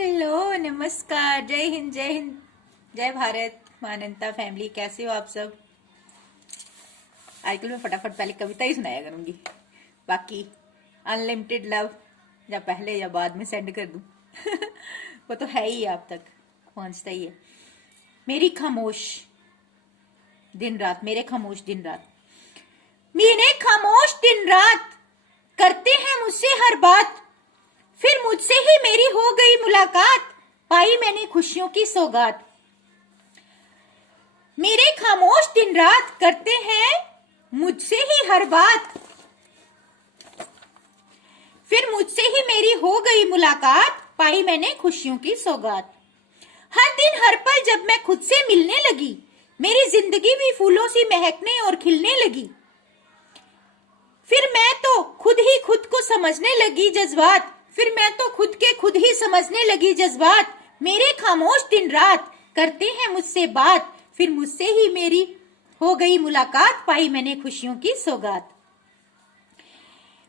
Hello, नमस्कार, जय हिंद, जय हिंद, जय भारत, मानवता फैमिली। कैसे हो आप सब? आजकल मैं फटाफट पहले कविता ही सुनाया करूंगी, बाकी अनलिमिटेड लव या पहले या बाद में सेंड कर दूं वो तो है ही, आप तक पहुंचता ही है। मेरी खामोश दिन रात, मेरे खामोश दिन रात, मेरे खामोश दिन रात करते हैं मुझसे हर बात, फिर मुझसे ही मेरी हो गई मुलाकात, पाई मैंने खुशियों की सौगात। मेरे खामोश दिन रात करते हैं मुझसे ही हर बात, फिर मुझसे ही मेरी हो गई मुलाकात, पाई मैंने खुशियों की सौगात। हर दिन हर पल जब मैं खुद से मिलने लगी, मेरी जिंदगी भी फूलों सी महकने और खिलने लगी। फिर मैं तो खुद ही खुद को समझने लगी जज्बात, फिर मैं तो खुद के खुद ही समझने लगी जज्बात। मेरे खामोश दिन रात करते हैं मुझसे बात, फिर मुझसे ही मेरी हो गई मुलाकात, पाई मैंने खुशियों की सौगात।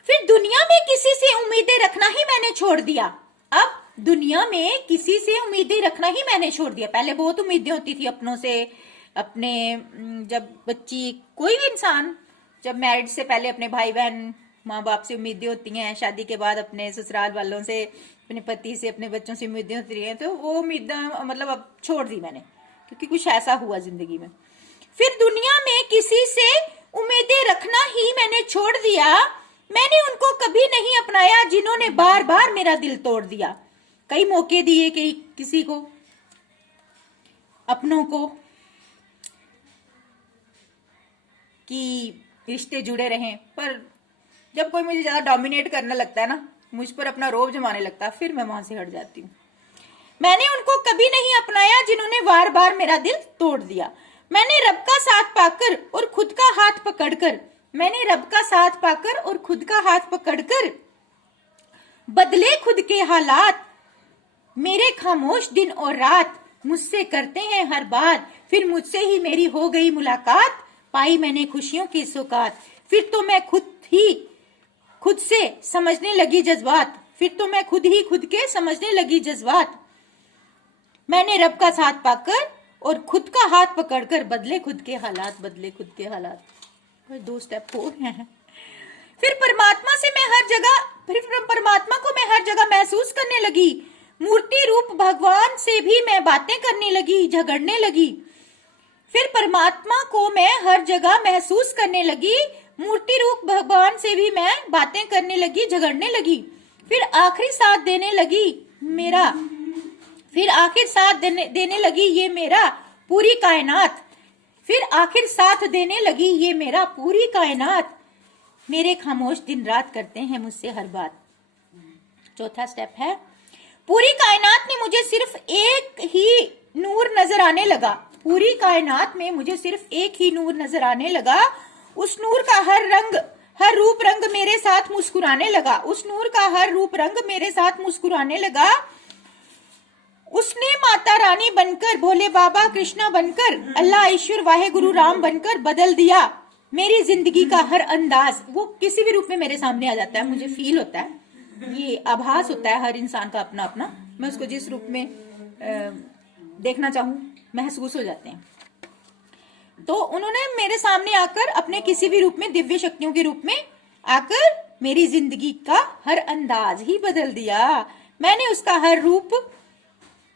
फिर दुनिया में किसी से उम्मीदें रखना ही मैंने छोड़ दिया, अब दुनिया में किसी से उम्मीदें रखना ही मैंने छोड़ दिया। पहले बहुत उम्मीदें होती थी अपनों से, अपने जब बच्ची कोई भी इंसान जब मैरिज से पहले अपने भाई बहन माँ बाप से उम्मीदें होती हैं, शादी के बाद अपने ससुराल वालों से, अपने पति से, अपने बच्चों से उम्मीदें होती हैं, तो वो उम्मीदें मतलब अब छोड़ दी मैंने, क्योंकि कुछ ऐसा हुआ जिंदगी में। फिर दुनिया में किसी से उम्मीदें रखना ही मैंने छोड़ दिया, मैंने उनको कभी नहीं अपनाया जिन्होंने बार बार मेरा दिल तोड़ दिया। कई मौके दिए कि किसी को, अपनों को, कि रिश्ते जुड़े रहें, पर जब कोई मुझे ज्यादा डोमिनेट करने लगता है ना, मुझ पर अपना रोब जमाने लगता है, फिर मैं वहां से हट जाती हूँ। मैंने उनको कभी नहीं अपनाया जिन्होंने बार बार मेरा दिल तोड़ दिया। मैंने रब का साथ पाकर और खुद का हाथ पकड़कर, मैंने रब का साथ पाकर और खुद का हाथ पकड़कर बदले खुद के हालात। मेरे खामोश दिन और रात मुझसे करते हैं हर बात, फिर मुझसे ही मेरी हो गई मुलाकात, पाई मैंने खुशियों की सौगात। फिर तो मैं खुद से समझने लगी जज्बात, फिर तो मैं खुद ही खुद के समझने लगी जज्बात। मैंने रब का साथ पाकर और खुद का हाथ पकड़कर बदले खुद के हालात, बदले खुद के हालात। कोई 2 स्टेप हो गए हैं। फिर परमात्मा को मैं हर जगह महसूस करने लगी, मूर्ति रूप भगवान से भी मैं बातें करने लगी, झगड़ने लगी। फिर परमात्मा को मैं हर जगह महसूस करने लगी, मूर्ति रूप भगवान से भी मैं बातें करने लगी, झगड़ने लगी। फिर आखिरी साथ देने लगी मेरा, फिर आखिर साथ देने लगी ये मेरा पूरी कायनात, फिर आखिर साथ देने लगी ये मेरा पूरी कायनात। मेरे खामोश दिन रात करते हैं मुझसे हर बात। चौथा स्टेप है, पूरी कायनात में मुझे सिर्फ एक ही नूर नजर आने लगा, पूरी कायनात में मुझे सिर्फ एक ही नूर नजर आने लगा। उस नूर का हर रूप रंग मेरे साथ मुस्कुराने लगा, उस नूर का हर रूप रंग मेरे साथ मुस्कुराने लगा। उसने माता रानी बनकर, भोले बाबा कृष्णा बनकर, अल्लाह ईश्वर वाहे गुरु राम बनकर बदल दिया मेरी जिंदगी का हर अंदाज। वो किसी भी रूप में मेरे सामने आ जाता है, मुझे फील होता है, ये आभास होता है हर इंसान का अपना अपना, मैं उसको जिस रूप में देखना चाहूं महसूस हो जाते हैं। तो उन्होंने मेरे सामने आकर अपने किसी भी रूप में, दिव्य शक्तियों के रूप में आकर मेरी जिंदगी का हर अंदाज ही बदल दिया। मैंने उसका हर रूप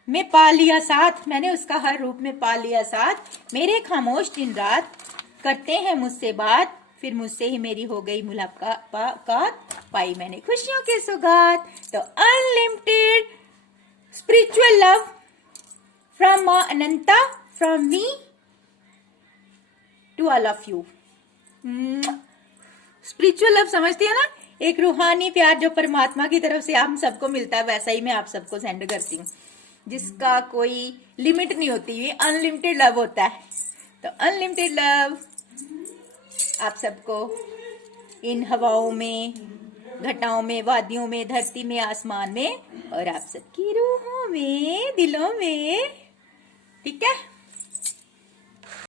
में पा लिया साथ, मैंने उसका हर रूप में पा लिया साथ। मेरे खामोश दिन रात करते हैं मुझसे बात, फिर मुझसे ही मेरी हो गई मुलाकात, पाई मैंने खुशियों की सौगात। तो unlimited spiritual love from Maa Ananta, from me to all of you. Spiritual love समझती है ना, एक रूहानी प्यार जो परमात्मा की तरफ से हम सबको मिलता है, वैसा ही मैं आप सबको सेंड करती हूँ, जिसका कोई लिमिट नहीं होती, ये अनलिमिटेड लव होता है। तो अनलिमिटेड लव आप सबको, इन हवाओं में, घटाओं में, वादियों में, धरती में, आसमान में, और आप सबकी रूहों में, दिलों में। ठीक है।